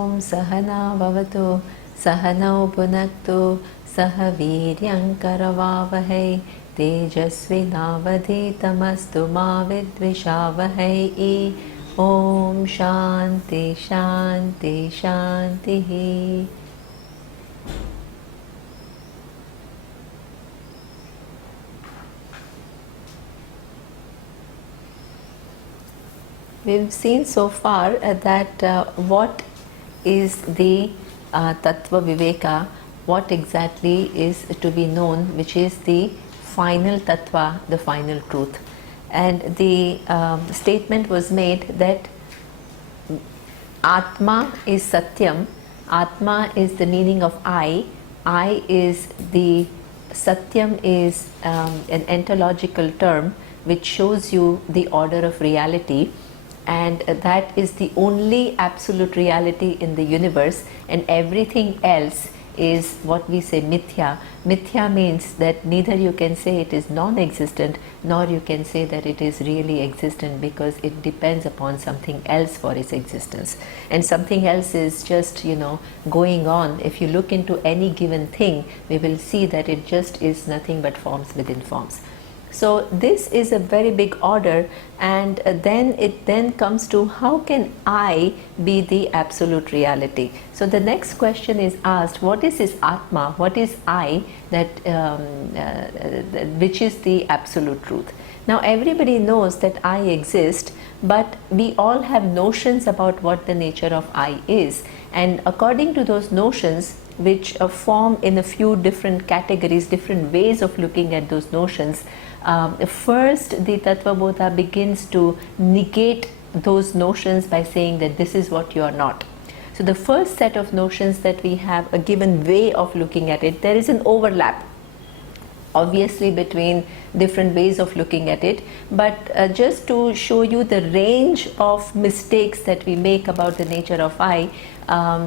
Om Sahana Bhavatu Sahanau Bhunaktu Saha Viryam Karavavahai Tejasvinavadhitamastu ma vidvishavahai. Om Shanti Shanti Shanti. We've seen so far that what is the Tattva Viveka, what exactly is to be known, which is the final Tattva, the final truth. And the statement was made that Atma is Satyam, Atma is the meaning of I is the, Satyam is an ontological term which shows you the order of reality. And that is the only absolute reality in the universe, and everything else is what we say mithya. Mithya means that neither you can say it is non-existent nor you can say that it is really existent, because it depends upon something else for its existence, and something else is just going on. If you look into any given thing, we will see that it just is nothing but forms within forms. So this is a very big order, and then it comes to how can I be the absolute reality. So the next question is asked, what is this Atma, what is I, that which is the absolute truth. Now everybody knows that I exist, but we all have notions about what the nature of I is, and according to those notions, which form in a few different categories, different ways of looking at those notions, first the Tattva Bodha begins to negate those notions by saying that this is what you are not. So the first set of notions that we have, a given way of looking at it, there is an overlap obviously between different ways of looking at it, but just to show you the range of mistakes that we make about the nature of I,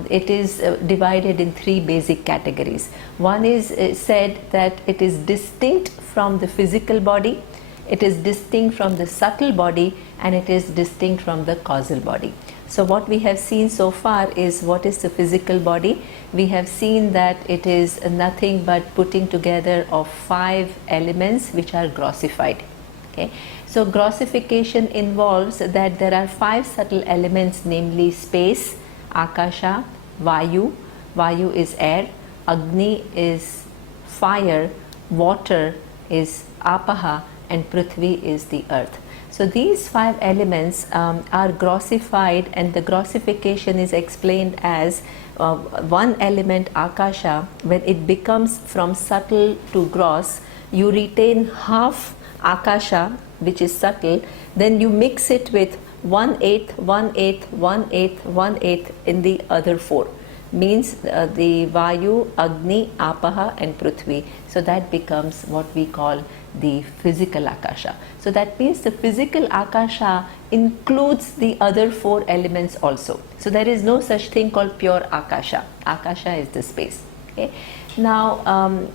it is divided in three basic categories. One is said that it is distinct from the physical body, it is distinct from the subtle body, and it is distinct from the causal body. So what we have seen so far is what is the physical body. We have seen that it is nothing but putting together of 5 elements which are grossified. Okay. So grossification involves that there are 5 subtle elements, namely space, Akasha, Vayu, Vayu is air, Agni is fire, water is Apaha, and Prithvi is the earth. So these 5 elements are grossified, and the grossification is explained as one element, Akasha, when it becomes from subtle to gross, you retain half Akasha, which is subtle, then you mix it with 1/8, 1/8, 1/8, 1/8 in the other 4. Means the Vayu, Agni, Apaha and Prithvi. So that becomes what we call the physical Akasha. So that means the physical Akasha includes the other 4 elements also. So there is no such thing called pure Akasha. Akasha is the space. Okay. Now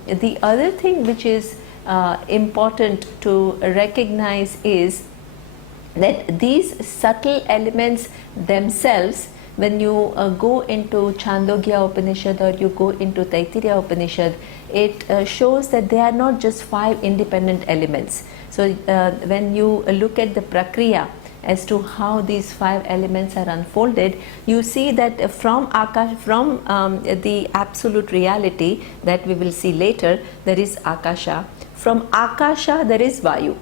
the other thing which is important to recognize is that these subtle elements themselves, when you go into Chandogya Upanishad or you go into Taittiriya Upanishad, it shows that they are not just 5 independent elements. So when you look at the prakriya as to how these 5 elements are unfolded, you see that from the absolute reality that we will see later, there is Akasha. From Akasha there is Vayu.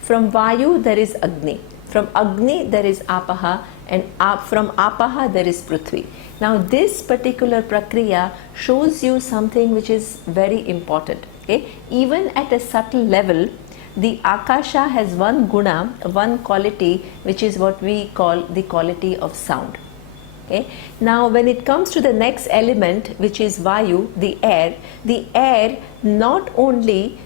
From Vayu there is Agni. From Agni there is Apaha, and from Apaha there is Prithvi. Now this particular prakriya shows you something which is very important. Okay? Even at a subtle level, the Akasha has one guna, one quality, which is what we call the quality of sound. Okay? Now when it comes to the next element, which is Vayu, the air not only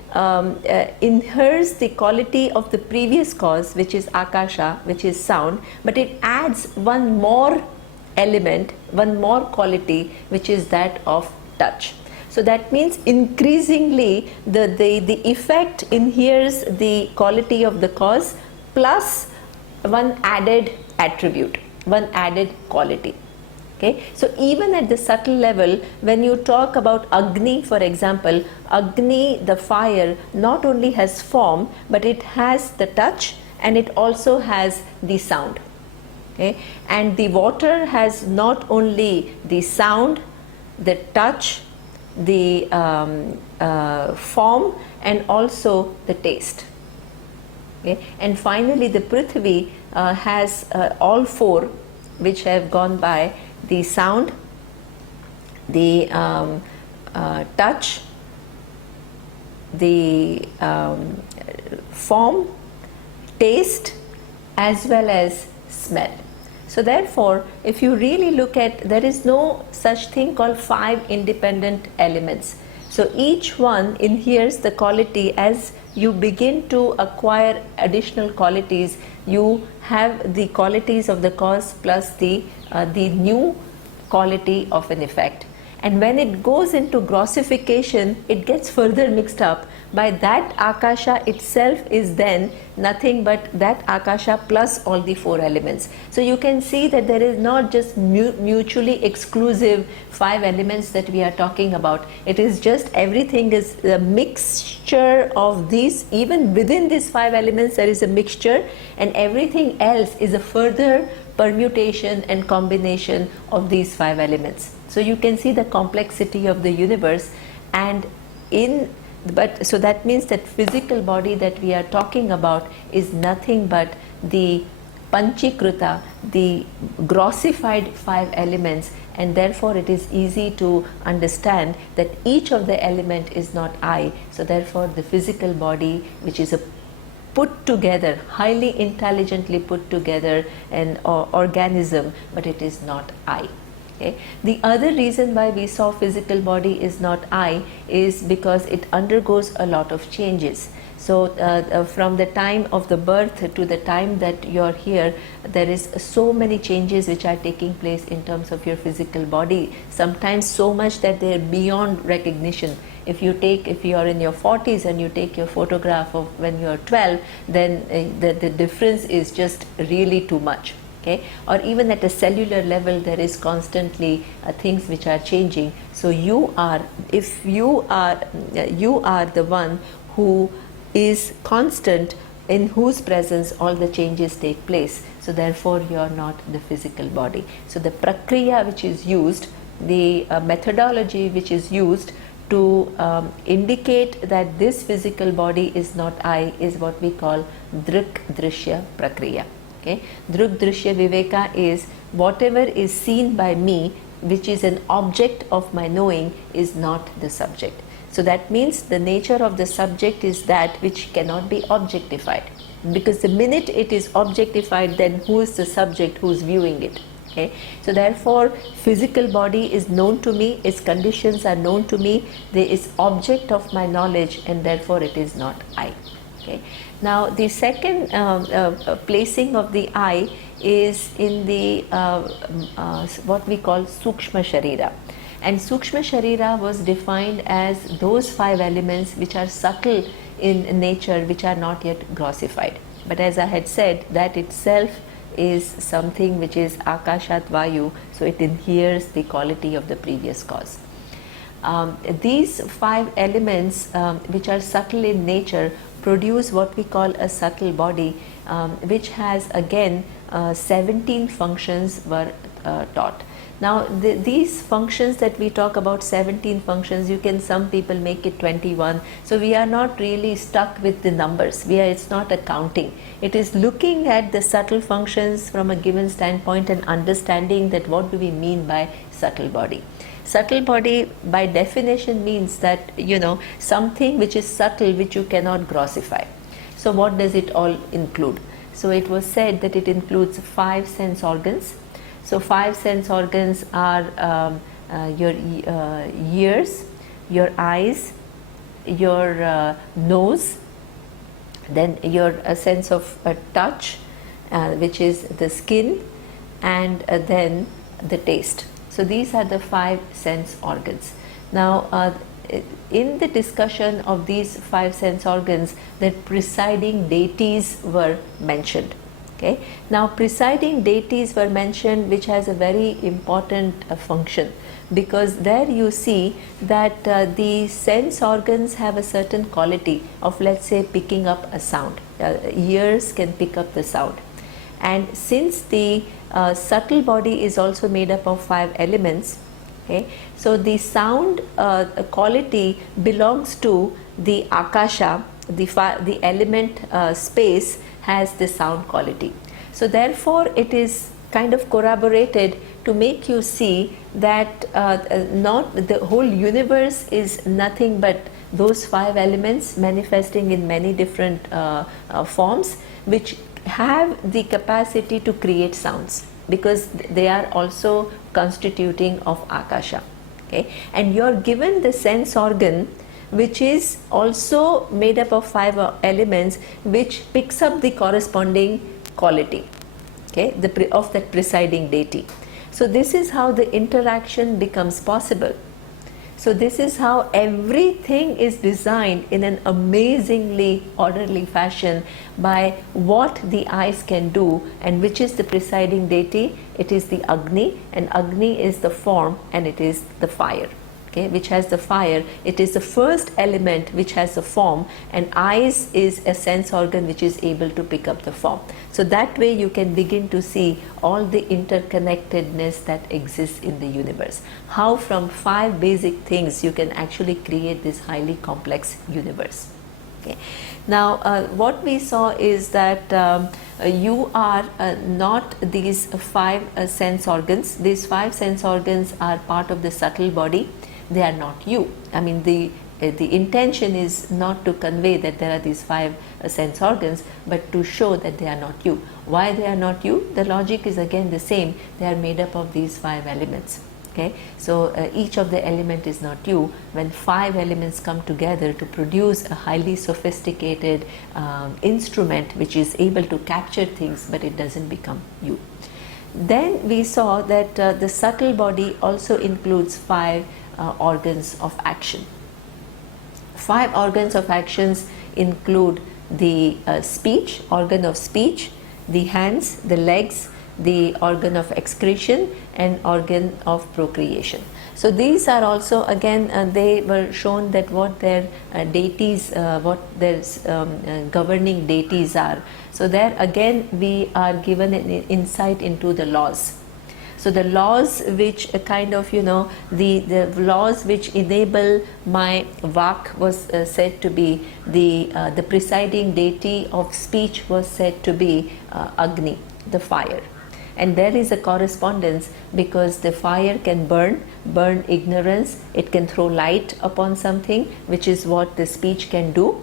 inherits the quality of the previous cause, which is Akasha, which is sound, but it adds one more element, one more quality, which is that of touch. So that means increasingly the effect inheres the quality of the cause plus one added attribute, one added quality. Okay, so even at the subtle level, when you talk about Agni, for example, Agni, the fire, not only has form, but it has the touch and it also has the sound. Okay, and the water has not only the sound, the touch, the form, and also the taste. Okay, and finally the Prithvi has all four, which have gone by: the sound, the touch, the form, taste, as well as smell. So therefore, if you really look at, there is no such thing called 5 independent elements. So each one inheres the quality. As you begin to acquire additional qualities, you have the qualities of the cause plus the new quality of an effect. And when it goes into grossification, it gets further mixed up. By that, Akasha itself is then nothing but that Akasha plus all the 4 elements. So you can see that there is not just mutually exclusive 5 elements that we are talking about. It is just everything is a mixture of these. Even within these 5 elements, there is a mixture, and everything else is a further permutation and combination of these 5 elements. So you can see the complexity of the universe, and so that means that physical body that we are talking about is nothing but the Panchikruta, the grossified 5 elements, and therefore it is easy to understand that each of the element is not I. So therefore the physical body, which is a put together, highly intelligently put together an organism, but it is not I. Okay. The other reason why we saw physical body is not I is because it undergoes a lot of changes. So from the time of the birth to the time that you are here, there is so many changes which are taking place in terms of your physical body, sometimes so much that they are beyond recognition. If you are in your 40s and you take your photograph of when you are 12, then the difference is just really too much. Okay? Or even at a cellular level, there is constantly things which are changing. So you are the one who is constant, in whose presence all the changes take place. So therefore you are not the physical body. So the prakriya which is used, the methodology which is used to indicate that this physical body is not I is what we call Drik Drishya Prakriya. Okay? Druk Drishya Viveka is whatever is seen by me, which is an object of my knowing, is not the subject. So that means the nature of the subject is that which cannot be objectified, because the minute it is objectified, then who is the subject who is viewing it? Okay? So therefore physical body is known to me, its conditions are known to me, there is object of my knowledge, and therefore it is not I. Okay? Now the second placing of the I is in the what we call Sukshma Sharira. And Sukshma Sharira was defined as those 5 elements which are subtle in nature, which are not yet grossified. But as I had said, that itself is something which is Akashat Vayu, so it inheres the quality of the previous cause. These 5 elements which are subtle in nature produce what we call a subtle body, which has again 17 functions were taught. Now these functions that we talk about, 17 functions, some people make it 21. So we are not really stuck with the numbers. It's not a counting. It is looking at the subtle functions from a given standpoint and understanding that what do we mean by subtle body. Subtle body by definition means that, something which is subtle, which you cannot grossify. So what does it all include? So it was said that it includes 5 sense organs. So 5 sense organs are your ears, your eyes, your nose, then your sense of touch, which is the skin, and then the taste. So these are the 5 sense organs. Now in the discussion of these 5 sense organs, the presiding deities were mentioned. Okay. Now presiding deities were mentioned, which has a very important function, because there you see that the sense organs have a certain quality of, let's say, picking up a sound. Ears can pick up the sound, and since the subtle body is also made up of 5 elements, okay, so the sound quality belongs to the akasha, the element space has the sound quality. So therefore it is kind of corroborated to make you see that not the whole universe is nothing but those 5 elements manifesting in many different forms, which have the capacity to create sounds, because they are also constituting of akasha. Okay, and you are given the sense organ, which is also made up of 5 elements, which picks up the corresponding quality, okay, of that presiding deity. So this is how the interaction becomes possible. So this is how everything is designed in an amazingly orderly fashion by what the eyes can do, and which is the presiding deity. It is the Agni, and Agni is the form, and it is the fire. Okay, which has the fire. It is the first element which has the form, and eyes is a sense organ which is able to pick up the form. So that way you can begin to see all the interconnectedness that exists in the universe. How from 5 basic things you can actually create this highly complex universe. Okay. Now what we saw is that you are not these 5 sense organs. These 5 sense organs are part of the subtle body. They are not you. I mean, the intention is not to convey that there are these 5 sense organs, but to show that they are not you. Why they are not you? The logic is again the same. They are made up of these 5 elements. Okay, so each of the element is not you. When 5 elements come together to produce a highly sophisticated instrument which is able to capture things, but it doesn't become you. Then we saw that the subtle body also includes 5 organs of action. 5 organs of actions include the speech, organ of speech, the hands, the legs, the organ of excretion, and organ of procreation. So these are also again they were shown that what their deities, what their governing deities are. So there again we are given an insight into the laws. So the laws which kind of, the laws which enable my vak was said to be the presiding deity of speech was said to be Agni, the fire. And there is a correspondence, because the fire can burn ignorance, it can throw light upon something, which is what the speech can do.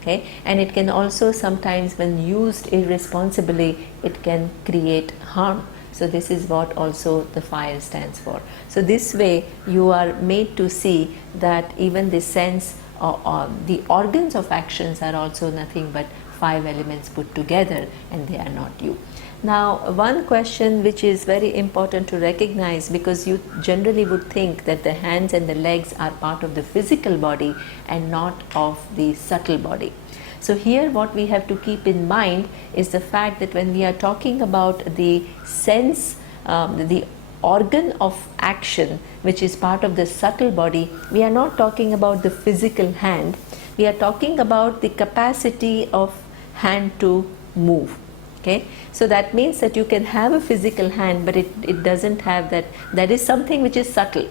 Okay, and it can also sometimes, when used irresponsibly, it can create harm. So this is what also the fire stands for. So this way you are made to see that even the sense the organs of actions are also nothing but 5 elements put together, and they are not you. Now one question which is very important to recognize, because you generally would think that the hands and the legs are part of the physical body and not of the subtle body. So here what we have to keep in mind is the fact that when we are talking about the sense, the organ of action which is part of the subtle body, we are not talking about the physical hand, we are talking about the capacity of hand to move. Okay, so that means that you can have a physical hand, but it doesn't have that. That is something which is subtle.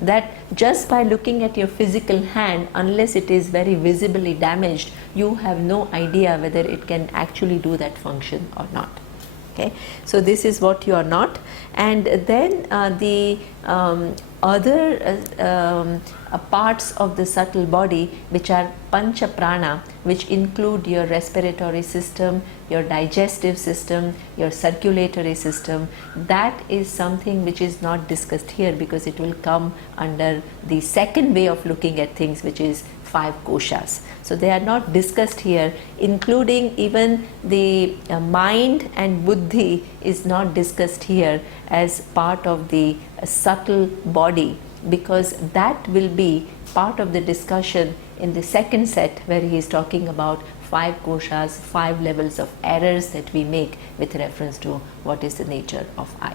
That just by looking at your physical hand, unless it is very visibly damaged, you have no idea whether it can actually do that function or not. Okay, so this is what you are not. And then the other parts of the subtle body, which are pancha prana, which include your respiratory system, your digestive system, your circulatory system, that is something which is not discussed here, because it will come under the second way of looking at things, which is 5 koshas. So they are not discussed here, including even the mind and buddhi is not discussed here as part of the subtle body, because that will be part of the discussion in the second set, where he is talking about 5 koshas, 5 levels of errors that we make with reference to what is the nature of I.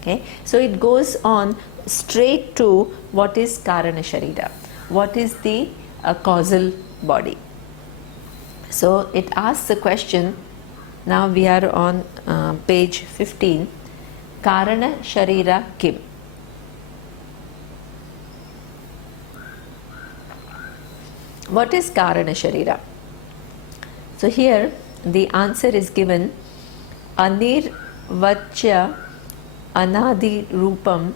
Okay, so it goes on straight to what is Karana Sharira, what is the causal body. So it asks the question, now we are on page 15, Karana Sharira Kim. What is Karana Sharira? So here the answer is given, Anirvachya Anadi Rupam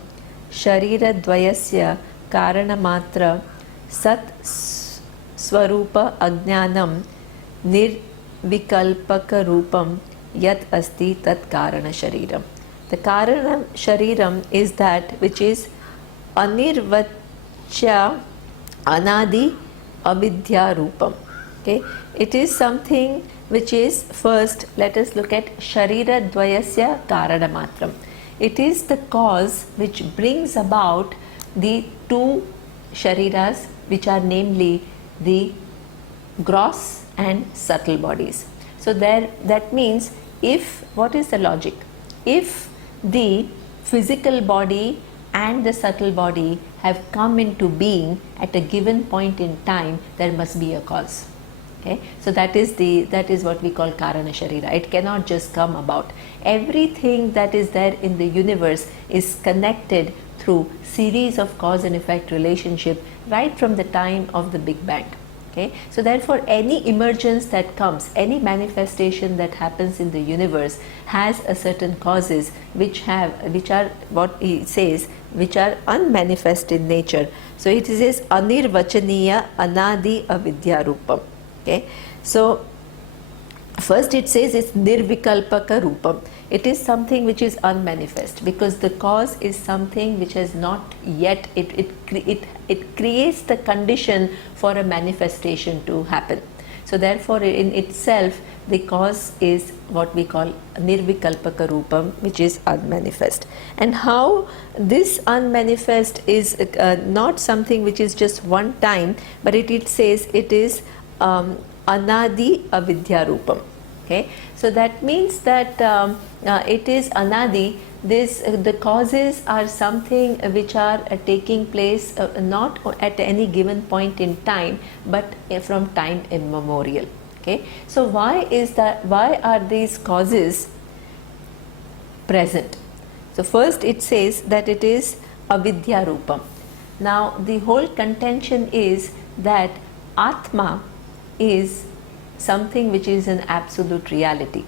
Sharira Dvayasya Karanamatra Sat Swarupa Ajnanam Nirvikalpaka Rupam Yat Asti Tat Karana Shariram. The Karana Shariram is that which is Anirvachya Anadi Avidya Rupam. Okay, it is something which is, first let us look at Sharira Dvayasya Karana Matram. It is the cause which brings about the two shariras, which are namely the gross and subtle bodies. So there, that means, if, what is the logic? If the physical body and the subtle body have come into being at a given point in time, there must be a cause. Okay, so that is what we call Karana Sharira. It cannot just come about. Everything that is there in the universe is connected through series of cause and effect relationship right from the time of the Big Bang. Okay, so therefore any emergence that comes, any manifestation that happens in the universe has a certain causes which are what he says, which are unmanifest in nature. So it says Anirvachaniya Anadi Avidya Rupam. Okay, so first it says it's Nirvikalpaka Rupam. It is something which is unmanifest, because the cause is something which has not yet, it creates the condition for a manifestation to happen. So therefore in itself the cause is what we call Nirvikalpaka Rupam, which is unmanifest. And how this unmanifest is not something which is just one time, but it says it is Anadi Avidya Rupam. Okay, so that means that it is Anadi. The causes are something which are taking place not at any given point in time, but from time immemorial. Okay, so why are these causes present? So first it says that it is Avidya Rupam. Now the whole contention is that Atma is something which is an absolute reality.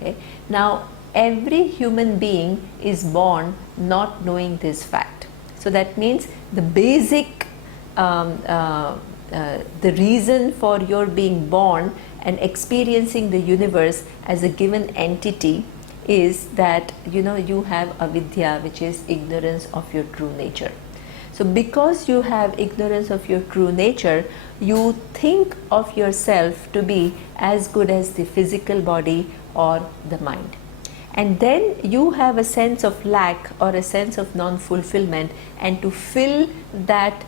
Okay, now every human being is born not knowing this fact. So that means the basic the reason for your being born and experiencing the universe as a given entity is that you have avidya, which is ignorance of your true nature. So because you have ignorance of your true nature, you think of yourself to be as good as the physical body or the mind. And then you have a sense of lack or a sense of non-fulfillment, and to fill that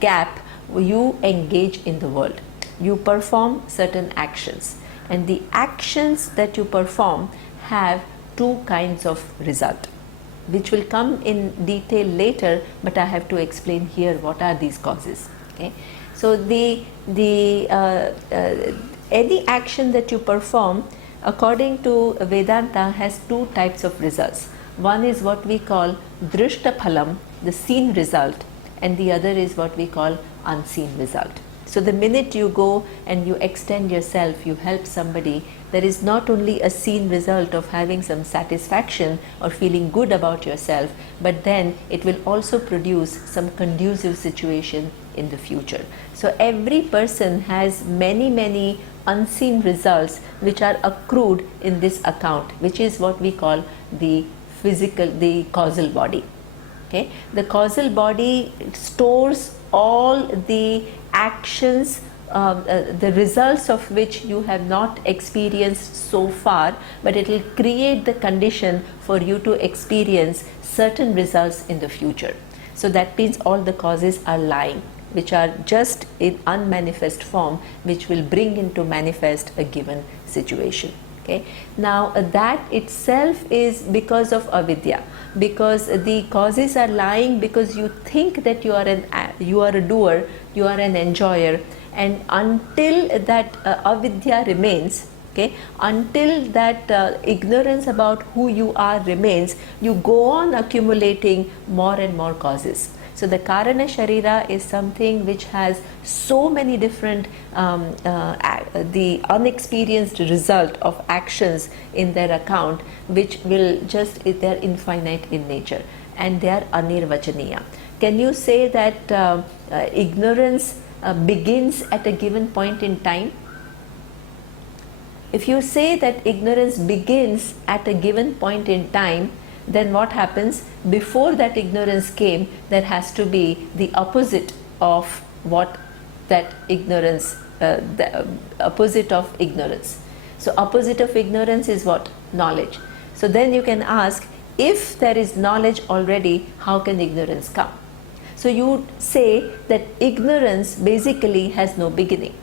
gap, you engage in the world. You perform certain actions, and the actions that you perform have two kinds of result, which will come in detail later, but I have to explain here what are these causes. Okay, so any action that you perform according to Vedanta has two types of results. One is what we call drishta phalam, the seen result, and the other is what we call unseen result. So the minute you go and you extend yourself, you help somebody, there is not only a seen result of having some satisfaction or feeling good about yourself, but then it will also produce some conducive situation in the future. So every person has many unseen results which are accrued in this account, which is what we call the causal body. Okay, the causal body stores all the actions, the results of which you have not experienced so far, but it will create the condition for you to experience certain results in the future. So that means all the causes are lying. which are just in unmanifest form, which will bring into manifest a given situation. Okay. Now that itself is because of avidya, because the causes are lying because you think that you are a doer, you are an enjoyer, and until that avidya remains, okay, until that ignorance about who you are remains, you go on accumulating more and more causes. So the Karana Sharira is something which has so many different the unexperienced result of actions in their account, which will just, they are infinite in nature and they are anirvachaniya. Can you say that ignorance begins at a given point in time? If you say that ignorance begins at a given point in time, then what happens? Before that ignorance came, there has to be the opposite of what that ignorance, the opposite of ignorance. So opposite of ignorance is what? Knowledge. So then you can ask, if there is knowledge already, how can ignorance come? So you say that ignorance basically has no beginning.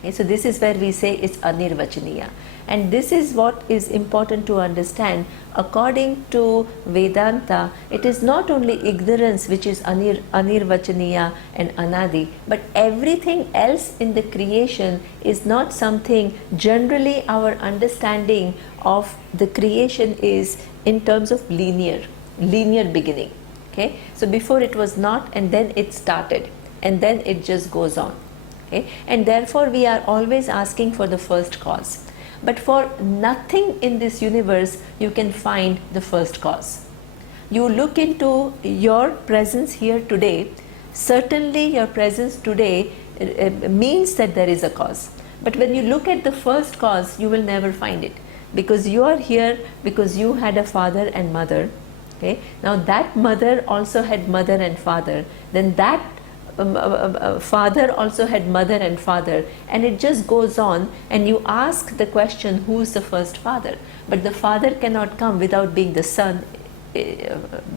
Okay, so this is where we say it's anirvachaniya. And this is what is important to understand. According to Vedanta, it is not only ignorance which is anirvachaniya and anadi, but everything else in the creation is not something. Generally, our understanding of the creation is in terms of linear beginning. Okay, so before it was not, and then it started, and then it just goes on. Okay, and therefore we are always asking for the first cause. But for nothing in this universe you can find the first cause. You look into your presence here today, certainly your presence today means that there is a cause. But when you look at the first cause, you will never find it, because you are here because you had a father and mother. Okay? Now that mother also had mother and father, then that father also had mother and father, and it just goes on, and you ask the question, who is the first father? But the father cannot come without being the son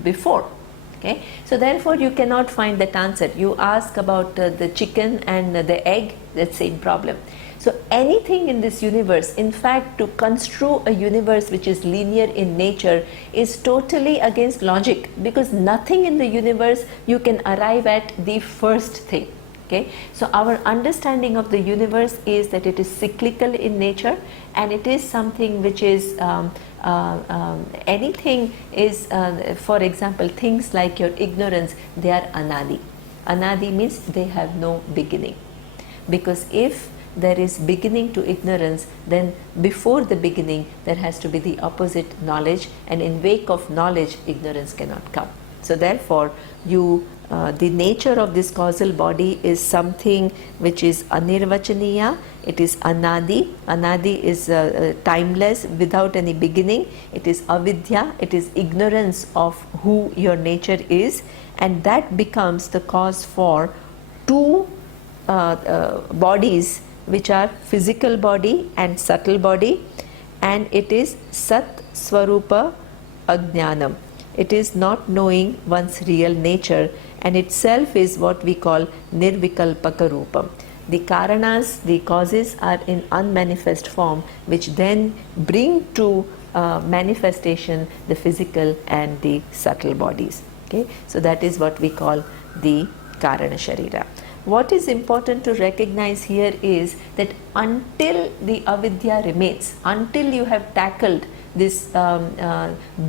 before. Okay, so therefore you cannot find that answer. You ask about the chicken and the egg, that same problem. So anything in this universe, in fact, to construe a universe which is linear in nature is totally against logic, because nothing in the universe you can arrive at the first thing. Okay, so our understanding of the universe is that it is cyclical in nature, and it is something which is anything is, for example, things like your ignorance, they are anadi. Anadi means they have no beginning, because if there is beginning to ignorance, then before the beginning there has to be the opposite, knowledge, and in wake of knowledge ignorance cannot come. So therefore you the nature of this causal body is something which is anirvachaniya, it is anadi. Anadi is timeless, without any beginning. It is avidya, it is ignorance of who your nature is, and that becomes the cause for two bodies, which are physical body and subtle body, and it is Sat Swarupa Ajnanam. It is not knowing one's real nature, and itself is what we call Nirvikalpaka Rupam. The karanas, the causes, are in unmanifest form, which then bring to manifestation the physical and the subtle bodies. Okay, so that is what we call the Karana Sharira. What is important to recognize here is that until the avidya remains, until you have tackled this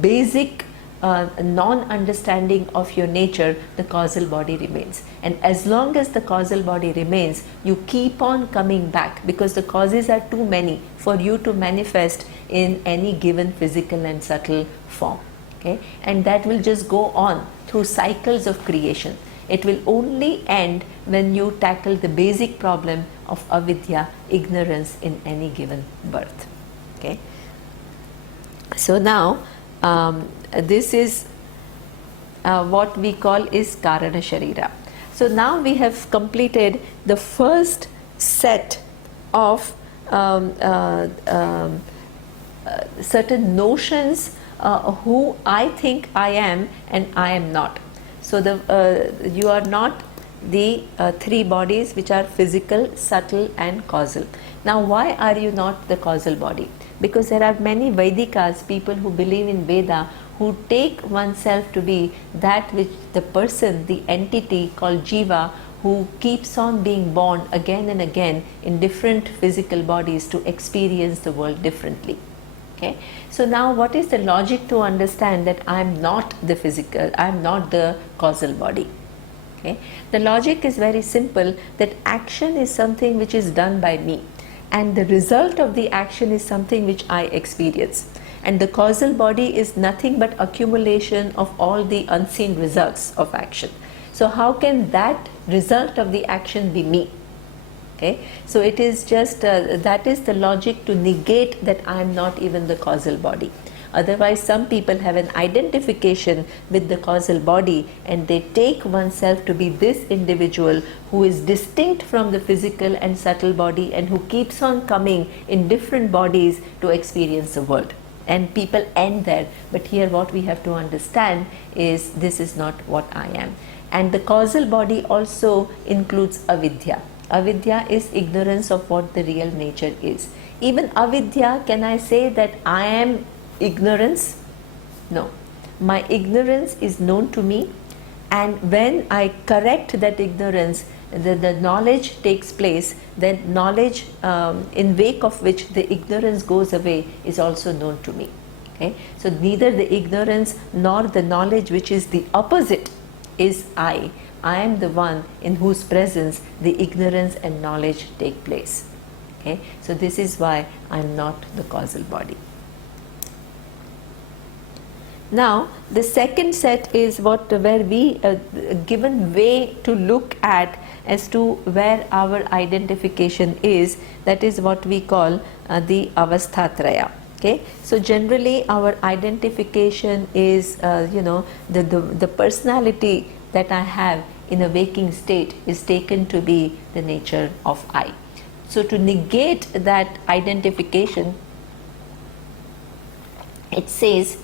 basic non-understanding of your nature, the causal body remains. And as long as the causal body remains, you keep on coming back, because the causes are too many for you to manifest in any given physical and subtle form. Okay? And that will just go on through cycles of creation. It will only end when you tackle the basic problem of avidya, ignorance, in any given birth. Okay. So now this is what we call is Karana Sharira. So now we have completed the first set of certain notions who I think I am and I am not. So you are not the three bodies which are physical, subtle and causal. Now why are you not the causal body? Because there are many Vedikas, people who believe in Veda, who take oneself to be that which the person, the entity called Jiva, who keeps on being born again and again in different physical bodies to experience the world differently. Okay, so now what is the logic to understand that I am not the physical, I am not the causal body? Okay, the logic is very simple, that action is something which is done by me, and the result of the action is something which I experience, and the causal body is nothing but accumulation of all the unseen results of action. So how can that result of the action be me? Okay, so it is just that is the logic to negate that I am not even the causal body. Otherwise, some people have an identification with the causal body, and they take oneself to be this individual who is distinct from the physical and subtle body, and who keeps on coming in different bodies to experience the world. And people end there. But here what we have to understand is this is not what I am. And the causal body also includes avidya. Avidya is ignorance of what the real nature is. Even avidya, can I say that I am ignorance? No. My ignorance is known to me, and when I correct that ignorance, the knowledge takes place. Then knowledge in wake of which the ignorance goes away is also known to me. Okay? So neither the ignorance nor the knowledge, which is the opposite, is I. I am the one in whose presence the ignorance and knowledge take place. Okay? So this is why I am not the causal body. Now the second set is where we given way to look at as to where our identification is. That is what we call the avasthatraya. Okay, so generally our identification is the personality that I have in a waking state is taken to be the nature of I. So to negate that identification, it says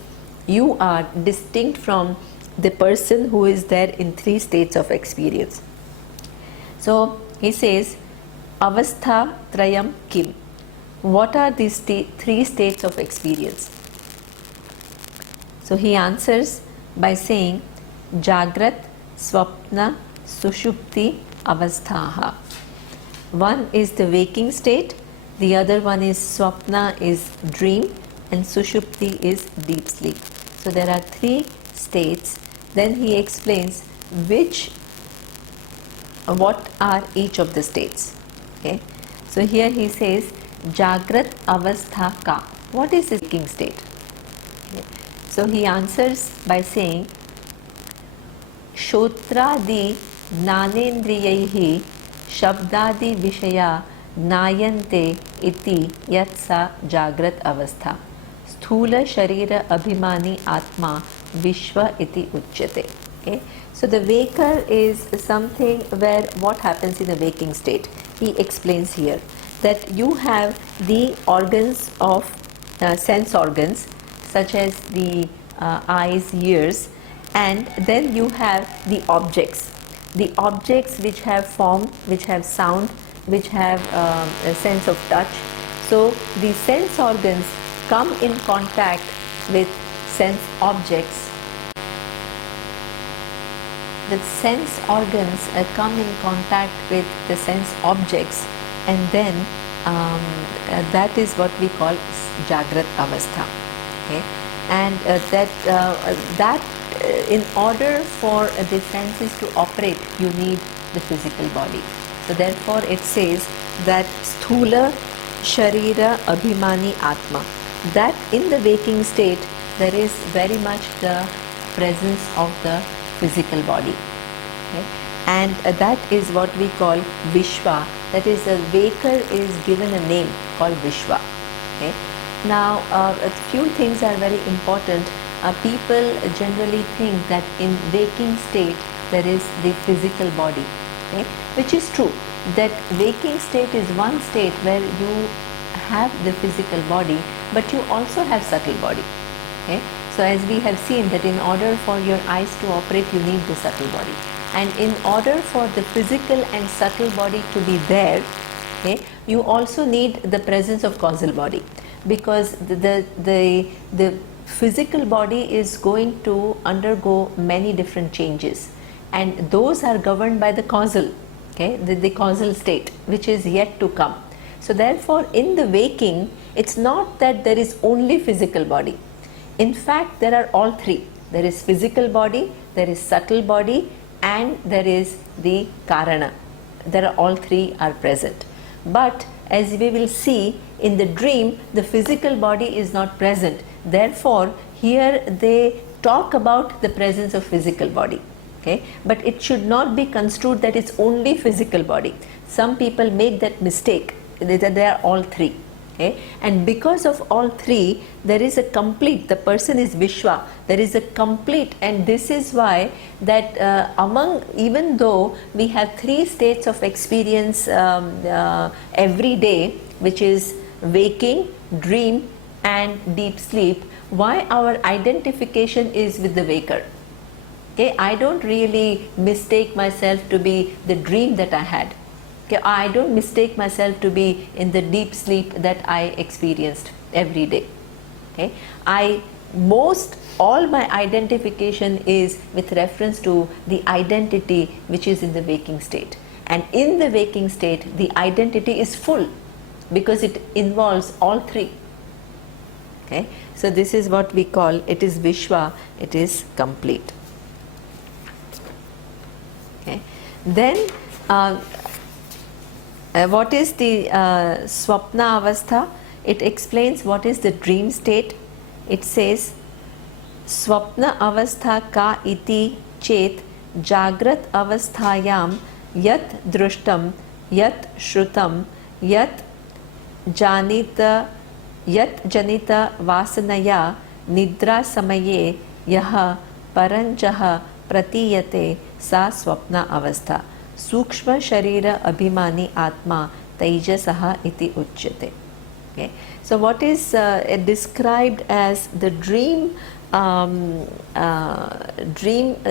you are distinct from the person who is there in three states of experience. So he says, avastha trayam kim. What are these three states of experience? So he answers by saying, Jagrat, Swapna, Sushupti, Avasthaha. One is the waking state, the other one is Swapna, is dream, and Sushupti is deep sleep. So there are three states. Then he explains what are each of the states. Okay. So here he says, Jagrat Avastha Ka. What is the waking state? Okay. So he answers by saying, Shotradi Nanendriyaihi Shabdadi Vishaya Nayante Iti Yatsa Jagrat Avastha Sthula Sharira Abhimani Atma Vishwa Iti Uchyate. Okay. So the waker is something where what happens in a waking state. He explains here that you have the organs of sense organs such as the eyes, ears, and then you have the objects which have form, which have sound, which have a sense of touch. So the sense organs come in contact with sense objects. The sense organs come in contact with the sense objects, and then that is what we call Jagrat Avastha. Okay? And that in order for the senses to operate, you need the physical body. So therefore it says that Sthula Sharira Abhimani Atma, that in the waking state there is very much the presence of the physical body. Okay? And that is what we call Vishwa. That is, the waker is given a name called Vishwa. Okay? Now a few things are very important. People generally think that in waking state there is the physical body, okay? Which is true, that waking state is one state where you have the physical body, but you also have subtle body. Okay? So as we have seen that in order for your eyes to operate, you need the subtle body. And in order for the physical and subtle body to be there, okay, you also need the presence of causal body, because the physical body is going to undergo many different changes, and those are governed by the causal, okay, the causal state which is yet to come. So therefore in the waking, it's not that there is only physical body. In fact, there are all three. There is physical body, there is subtle body, and there is the karana. There are all three are present. But as we will see in the dream, the physical body is not present. Therefore, here they talk about the presence of physical body. Okay, but it should not be construed that it's only physical body. Some people make that mistake, that they are all three. Okay, and because of all three, there is a complete, the person is Vishwa, there is a complete, and this is why that even though we have three states of experience every day, which is waking, dream and deep sleep, why our identification is with the waker. Okay, I don't really mistake myself to be the dream that I had. Okay, I don't mistake myself to be in the deep sleep that I experienced every day. Okay, all my identification is with reference to the identity which is in the waking state. And in the waking state, the identity is full because it involves all three. Okay, so this is what we call, it is Vishwa, it is complete. Okay, then what is the Swapna Avastha? It explains what is the dream state. It says, Swapna Avastha ka iti chet Jagrat Avasthayam yat drushtam yat shrutam yat janita vasanaya nidra samaye yaha paranjaha pratiyate sa swapna avastha Sukshma Sharira Abhimani Atma Taijasaha iti Uchyate. Okay. So what is described as the dream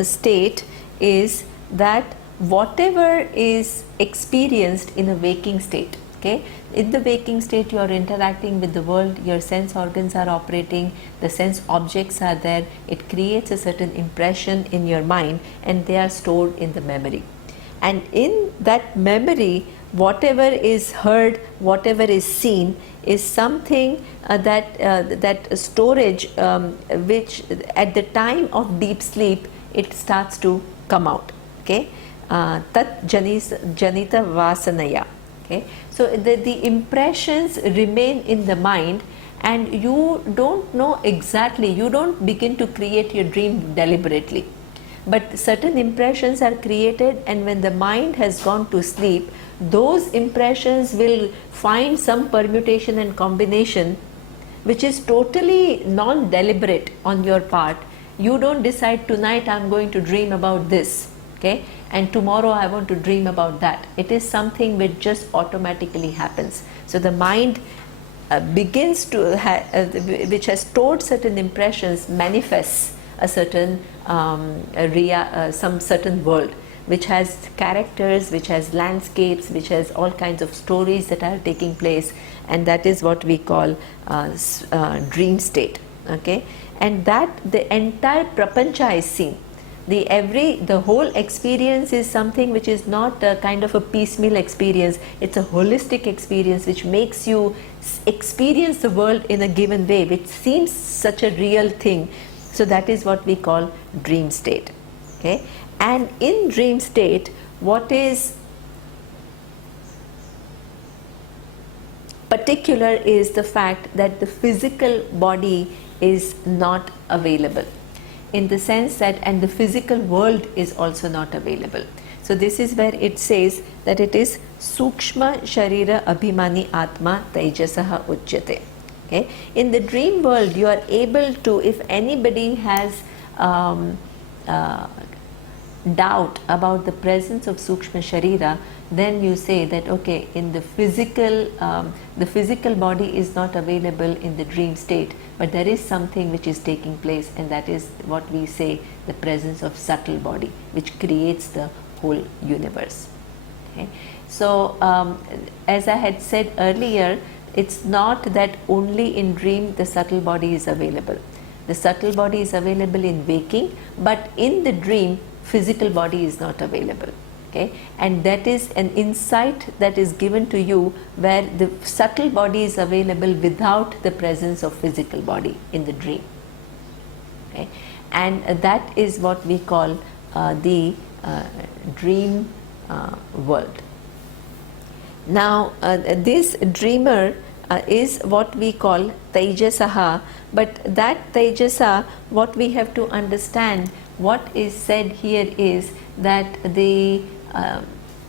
state is that whatever is experienced in a waking state. Okay, in the waking state you are interacting with the world, your sense organs are operating, the sense objects are there, it creates a certain impression in your mind and they are stored in the memory. And in that memory, whatever is heard, whatever is seen is something that storage which at the time of deep sleep it starts to come out. Okay, tat janita vasanaya. Okay, so the impressions remain in the mind and you don't know exactly, you don't begin to create your dream deliberately. But certain impressions are created, and when the mind has gone to sleep, those impressions will find some permutation and combination which is totally non-deliberate on your part. You don't decide tonight I am going to dream about this, okay, and tomorrow I want to dream about that. It is something which just automatically happens. So the mind begins to which has stored certain impressions manifests a certain some certain world which has characters, which has landscapes, which has all kinds of stories that are taking place, and that is what we call dream state. Okay, and that the entire prapancha is seen. The whole experience is something which is not a kind of a piecemeal experience. It's a holistic experience which makes you experience the world in a given way, which seems such a real thing. So that is what we call dream state. Okay, and in dream state, what is particular is the fact that the physical body is not available, in the sense that, and the physical world is also not available. So this is where it says that it is Sukshma Sharira Abhimani Atma Taijasaha Uchyate. Okay. In the dream world, you are able to, if anybody has doubt about the presence of Sukshma Sharira, then you say that okay, in the physical body is not available in the dream state, but there is something which is taking place, and that is what we say the presence of subtle body, which creates the whole universe. Okay? So as I had said earlier, it's not that only in dream the subtle body is available. The subtle body is available in waking, but in the dream physical body is not available. Okay? And that is an insight that is given to you where the subtle body is available without the presence of physical body in the dream. Okay? And that is what we call the dream world. Now this dreamer is what we call Tejasaha, but that Tejasa, what we have to understand, what is said here is that we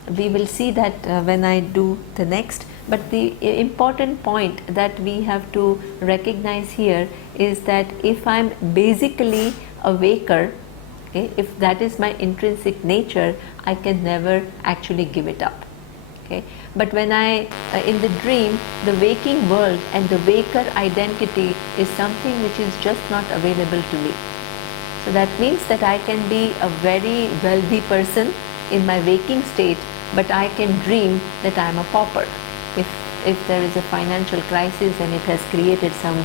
will see that when I do the next, but the important point that we have to recognize here is that if I'm basically a waker, okay, if that is my intrinsic nature, I can never actually give it up. Okay? But when I, in the dream, the waking world and the waker identity is something which is just not available to me. So that means that I can be a very wealthy person in my waking state, but I can dream that I am a pauper. If there is a financial crisis and it has created some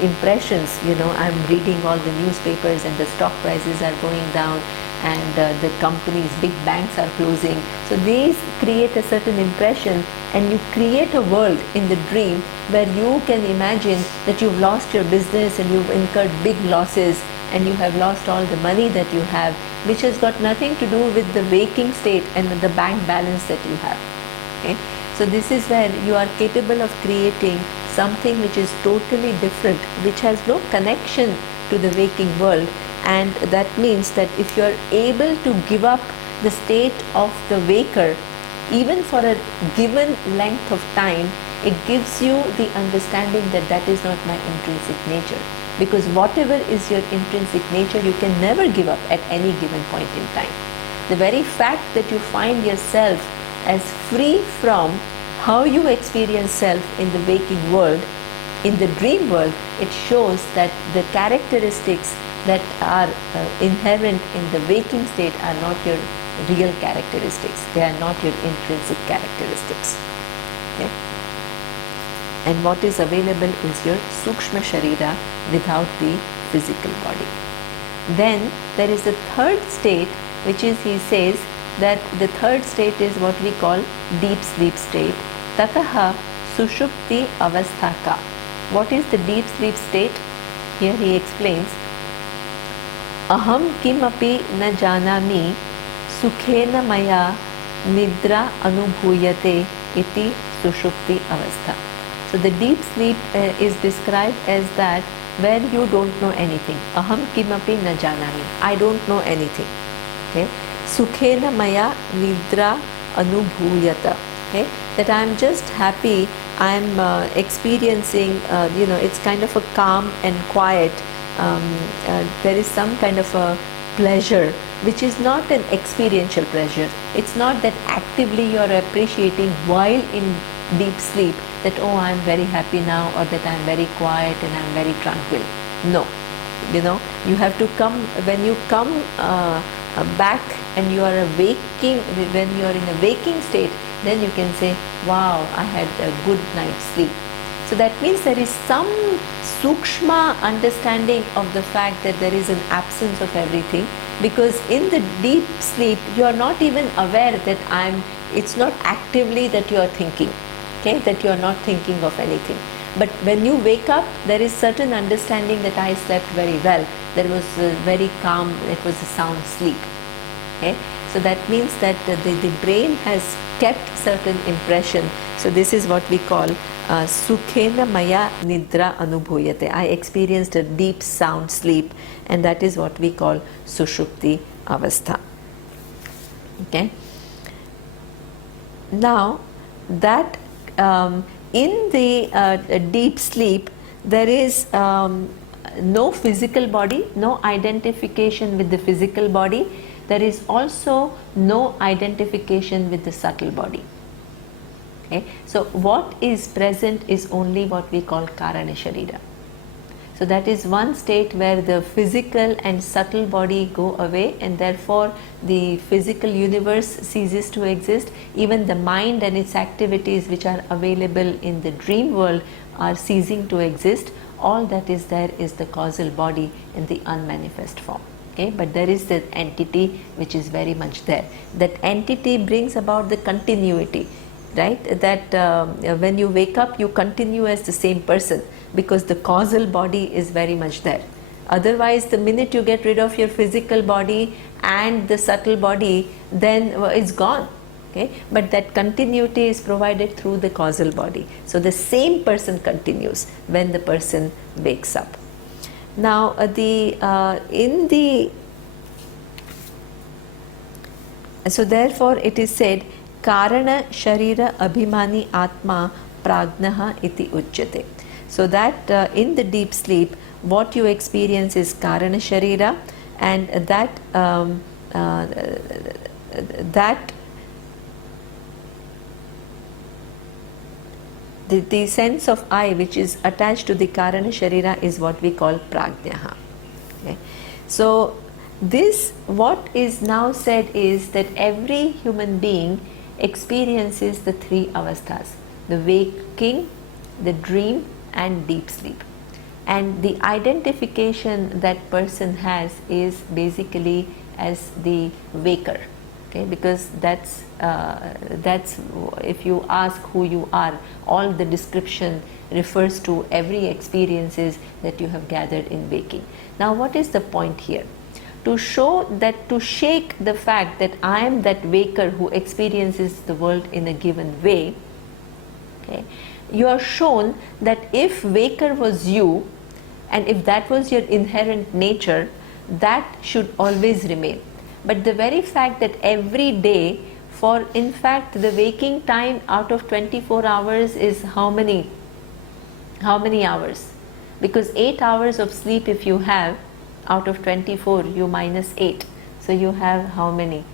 impressions, you know, I'm reading all the newspapers and the stock prices are going down, and the companies, big banks are closing. So these create a certain impression, and you create a world in the dream where you can imagine that you've lost your business and you've incurred big losses and you have lost all the money that you have, which has got nothing to do with the waking state and the bank balance that you have. Okay? So this is where you are capable of creating something which is totally different, which has no connection to the waking world. And that means that if you are able to give up the state of the waker, even for a given length of time, it gives you the understanding that that is not my intrinsic nature. Because whatever is your intrinsic nature, you can never give up at any given point in time. The very fact that you find yourself as free from how you experience self in the waking world, in the dream world, it shows that the characteristics that are inherent in the waking state are not your real characteristics. They are not your intrinsic characteristics. Okay? And what is available is your Sukshma Sharira without the physical body. Then there is a third state, which is, he says, that the third state is what we call deep sleep state. Tataha Sushupti Avasthaka. What is the deep sleep state? Here he explains, Aham kimapi na janami sukhena maya nidra anubhuyate iti sushupti avastha. So the deep sleep is described as that where you don't know anything. Aham kimapi na janami. I don't know anything. Okay? Sukhena maya nidra anubhuyata. Okay? That I am just happy. I am experiencing, it's kind of a calm and quiet. There is some kind of a pleasure which is not an experiential pleasure. It's not that actively you are appreciating while in deep sleep that, oh, I am very happy now, or that I am very quiet and I am very tranquil. No. You have to come, when you come back and you are waking, when you are in a waking state, then you can say, wow, I had a good night's sleep. So that means there is some sukshma understanding of the fact that there is an absence of everything, because in the deep sleep you are not even aware that it's not actively that you are thinking, okay, that you are not thinking of anything. But when you wake up, there is certain understanding that I slept very well, there was very calm, it was a sound sleep. Okay? So that means that the brain has kept certain impression. So this is what we call Sukhena Maya Nidra Anubhuyate. I experienced a deep sound sleep, and that is what we call Sushupti Avastha. Okay. Now that in the deep sleep there is no physical body, no identification with the physical body. there is also no identification with the subtle body. Okay? So what is present is only what we call Karana Sharira. So that is one state where the physical and subtle body go away, and therefore the physical universe ceases to exist. Even the mind and its activities which are available in the dream world are ceasing to exist. All that is there is the causal body in the unmanifest form. Okay? But there is the entity which is very much there. That entity brings about the continuity, right? That when you wake up, you continue as the same person, because the causal body is very much there. Otherwise, the minute you get rid of your physical body and the subtle body, then it's gone. Okay? But that continuity is provided through the causal body. So the same person continues when the person wakes up. Now, so therefore it is said, Karana Sharira Abhimani Atma Pragnaha iti Uchyate. So that in the deep sleep, what you experience is Karana Sharira, and the sense of I which is attached to the Karana Sharira is what we call Prajnaha. Okay? So this, what is now said is that every human being experiences the three avasthas: the waking, the dream, and deep sleep. And the identification that person has is basically as the waker. Okay? Because that's if you ask who you are, all the description refers to every experiences that you have gathered in waking. Now, what is the point here? To show that, to shake the fact that I am that waker who experiences the world in a given way. Okay? You are shown that if waker was you, and if that was your inherent nature, that should always remain. But the very fact that every day, for in fact the waking time out of 24 hours is how many hours? Because 8 hours of sleep if you have, out of 24 you minus 8, so you have how many?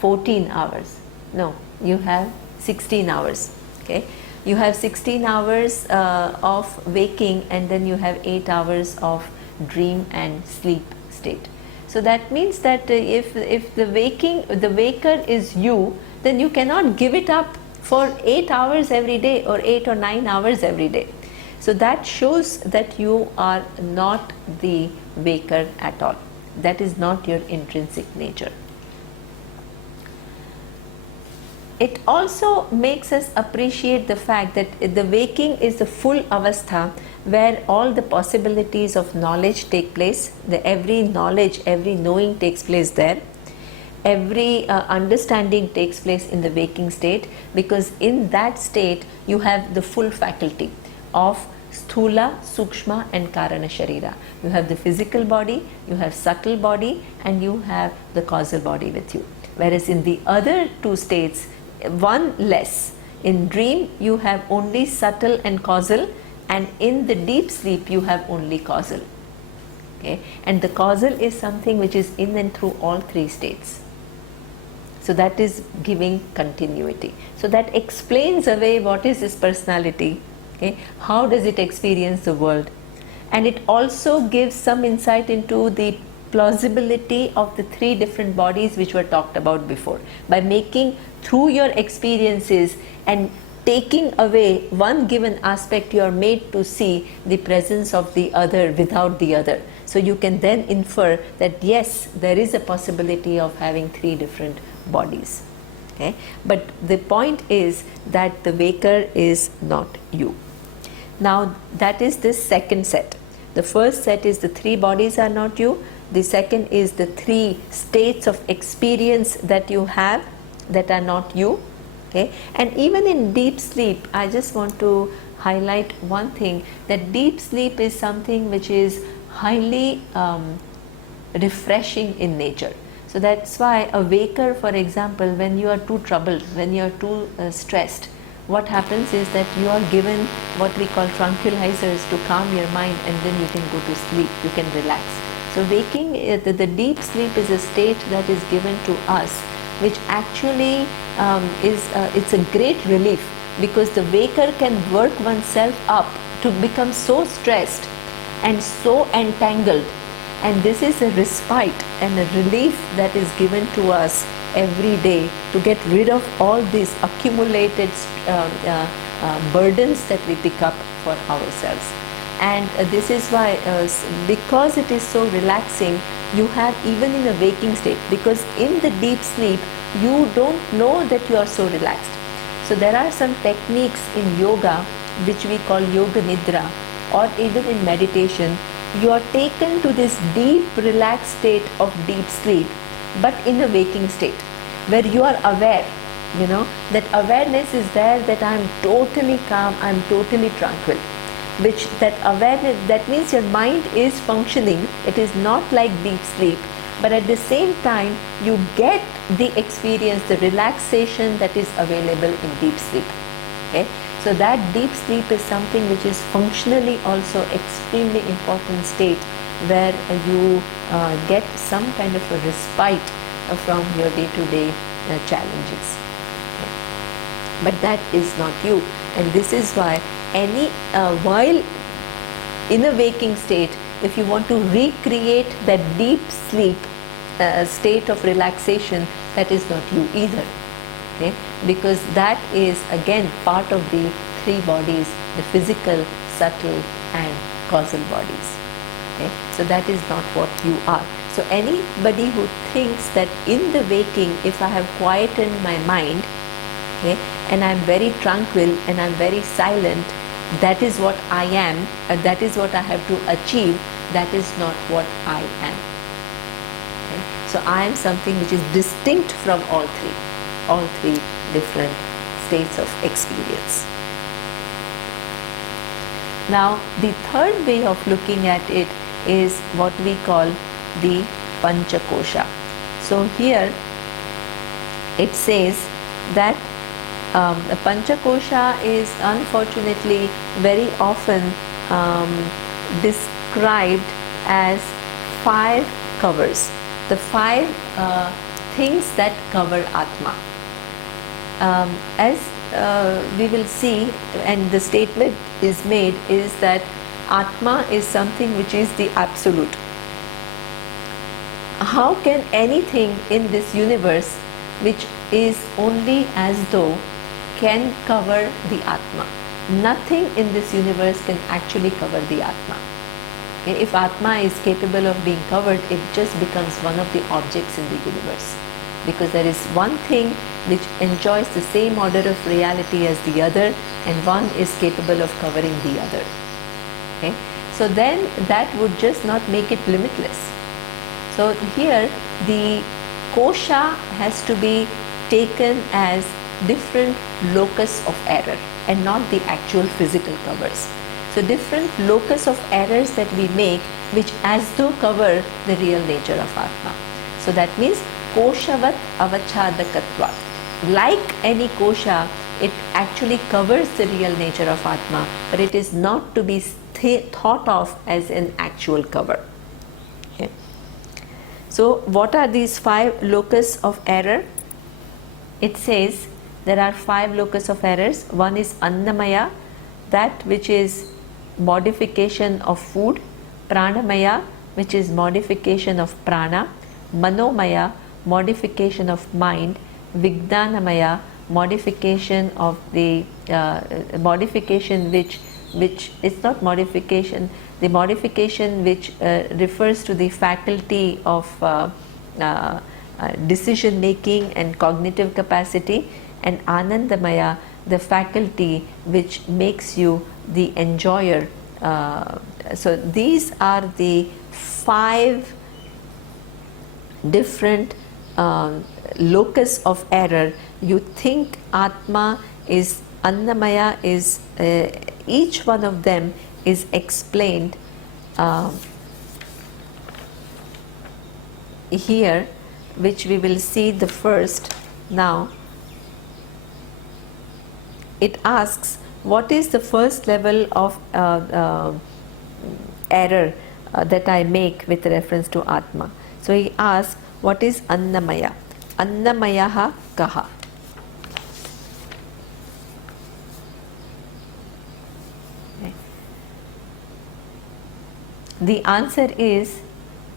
14 hours. No, you have 16 hours. Okay? You have 16 hours of waking, and then you have 8 hours of dream and sleep state. So that means that if the waker is you, then you cannot give it up for 8 hours every day or 8 or 9 hours every day. So that shows that you are not the waker at all. That is not your intrinsic nature. It also makes us appreciate the fact that the waking is the full avastha where all the possibilities of knowledge take place. Every knowledge, every knowing takes place there. Every understanding takes place in the waking state, because in that state you have the full faculty of Sthula, Sukshma and Karana Sharira. You have the physical body, you have subtle body, and you have the causal body with you. Whereas in the other two states, one less. In dream you have only subtle and causal, and in the deep sleep you have only causal. Okay? And the causal is something which is in and through all three states. So that is giving continuity. So that explains away what is this personality. Okay? How does it experience the world? And it also gives some insight into the plausibility of the three different bodies which were talked about before. By making through your experiences and taking away one given aspect, you are made to see the presence of the other without the other. So you can then infer that yes, there is a possibility of having three different bodies. Okay? But the point is that the waker is not you. Now that is this second set. The first set is the three bodies are not you. The second is the three states of experience that you have that are not you. Okay? And even in deep sleep, I just want to highlight one thing, that deep sleep is something which is highly refreshing in nature. So that's why a waker, for example, when you are too troubled, when you are too stressed, what happens is that you are given what we call tranquilizers to calm your mind, and then you can go to sleep, you can relax. So waking, the deep sleep is a state that is given to us, which actually it's a great relief, because the waker can work oneself up to become so stressed and so entangled, and this is a respite and a relief that is given to us every day to get rid of all these accumulated burdens that we pick up for ourselves. And this is why, because it is so relaxing, you have, even in a waking state, because in the deep sleep you don't know that you are so relaxed. So there are some techniques in yoga which we call yoga nidra, or even in meditation. You are taken to this deep relaxed state of deep sleep, but in a waking state, where you are aware, that awareness is there, that I am totally calm, I am totally tranquil. Which that awareness, that means your mind is functioning. It is not like deep sleep, but at the same time you get the experience, the relaxation that is available in deep sleep. Okay, so that deep sleep is something which is functionally also extremely important state, where you get some kind of a respite from your day-to-day challenges. Okay. But that is not you, and this is why while in a waking state, if you want to recreate that deep sleep state of relaxation, that is not you either. Okay? Because that is again part of the three bodies, the physical, subtle and causal bodies. Okay? So that is not what you are. So anybody who thinks that in the waking, if I have quietened my mind, okay, and I am very tranquil and I am very silent, that is what I am, that is what I have to achieve, that is not what I am. Okay? So I am something which is distinct from all three different states of experience. Now the third way of looking at it is what we call the Panchakosha. So here it says that the Panchakosha is unfortunately very often described as 5 covers, the 5 things that cover Atma. As we will see, and the statement is made, is that Atma is something which is the absolute. How can anything in this universe which is only as though can cover the Atma? Nothing in this universe can actually cover the Atma. Okay? If Atma is capable of being covered, it just becomes one of the objects in the universe, because there is one thing which enjoys the same order of reality as the other, and one is capable of covering the other. Okay? So then that would just not make it limitless. So here the kosha has to be taken as different locus of error and not the actual physical covers. So different locus of errors that we make, which as though cover the real nature of Atma. So that means koshavat avachadakatvat. Like any kosha, it actually covers the real nature of Atma, but it is not to be thought of as an actual cover. Okay. So what are these 5 locus of error? It says there are 5 locus of errors. One is Annamaya, that which is modification of food; Pranamaya, which is modification of prana; Manomaya, modification of mind; Vijnanamaya, modification of the modification which is not modification, the modification which refers to the faculty of decision making and cognitive capacity; and Anandamaya, the faculty which makes you the enjoyer. So these are the 5 different locus of error. You think Atma is Annamaya, is each one of them is explained here, which we will see the first now. It asks, what is the first level of error that I make with reference to Atma. So he asks, what is Annamaya? Annamayaha kaha? The answer is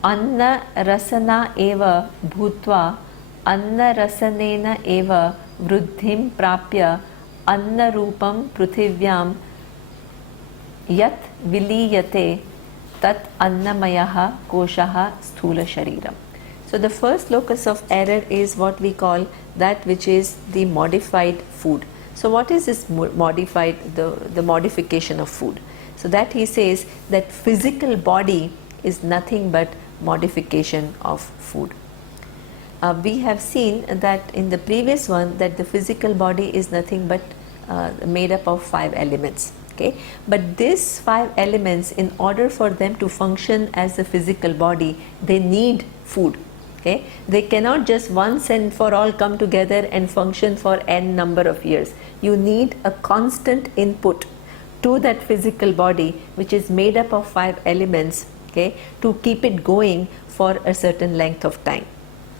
Anna rasana eva bhutva Anna rasanena eva vruddhim prapya Anna rupam pruthivyam yat viliyate tat annamayaha koshaha sthula shariram. So the first locus of error is what we call that which is the modified food. So what is this modified, the modification of food? So that he says that physical body is nothing but modification of food. We have seen that in the previous one that the physical body is nothing but made up of 5 elements. Okay? But these 5 elements, in order for them to function as a physical body, they need food. Okay? They cannot just once and for all come together and function for n number of years. You need a constant input to that physical body, which is made up of 5 elements, okay, to keep it going for a certain length of time.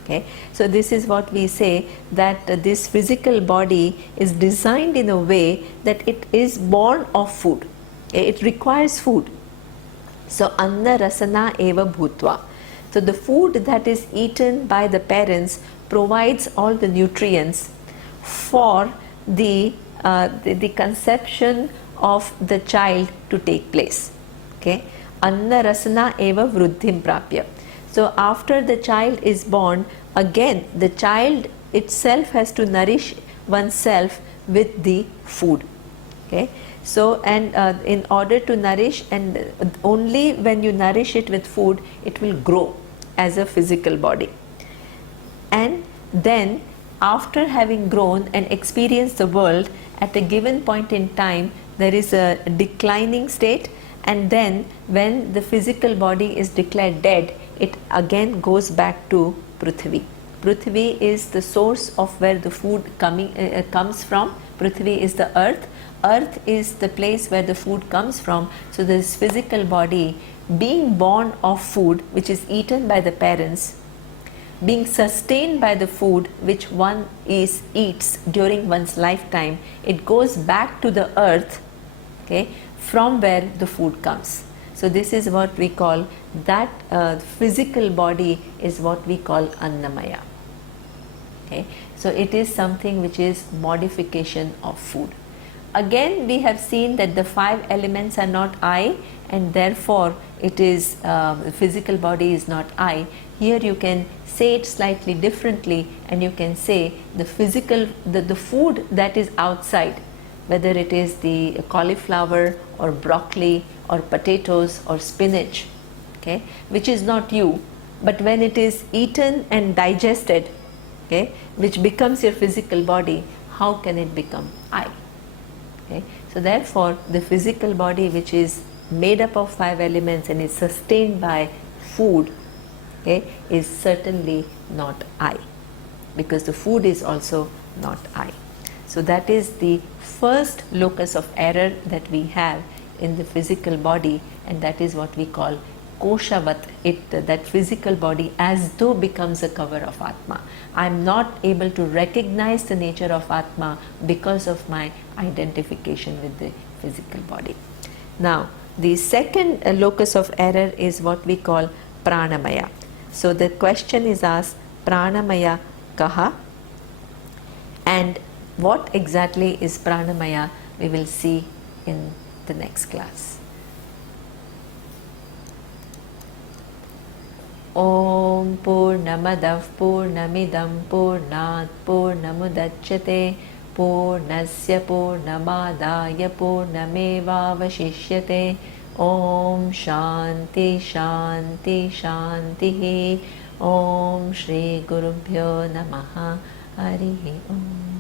Okay? So this is what we say, that this physical body is designed in a way that it is born of food. Okay? It requires food. So Anna rasana eva bhutva. So the food that is eaten by the parents provides all the nutrients for the conception of the child to take place. Okay? Anna rasana eva vruddhim prapya. So after the child is born, again the child itself has to nourish oneself with the food. Okay? So and in order to nourish, and only when you nourish it with food, it will grow as a physical body. And then after having grown and experienced the world, at a given point in time there is a declining state, and then when the physical body is declared dead, it again goes back to Prithvi. Prithvi is the source of where the food comes from. Prithvi is the earth. Earth is the place where the food comes from. So this physical body, being born of food which is eaten by the parents, being sustained by the food which one eats during one's lifetime, it goes back to the earth, okay, from where the food comes. So this is what we call that physical body is what we call Annamaya. Okay? So it is something which is modification of food. Again we have seen that the 5 elements are not I, and therefore it is the physical body is not I. Here you can say it slightly differently, and you can say the physical, the food that is outside, whether it is the cauliflower or broccoli or potatoes or spinach, okay, which is not you, but when it is eaten and digested, okay, which becomes your physical body, how can it become I? Okay? So therefore the physical body which is made up of 5 elements and is sustained by food, okay, is certainly not I, because the food is also not I. So that is the first locus of error that we have in the physical body, and that is what we call koshavat, that physical body as though becomes a cover of Atma. I am not able to recognize the nature of Atma because of my identification with the physical body. Now the second locus of error is what we call Pranamaya. So the question is asked, Pranamaya kaha? And what exactly is Pranamaya, we will see in the next class. Om Purnamadav Purnamidam Purnat Purnamudachyate Purnasya Purnamadaya Purnamevavashishyate. Om Shanti Shanti Shanti. Om Shri Gurubhyo Namaha. Harihi Om.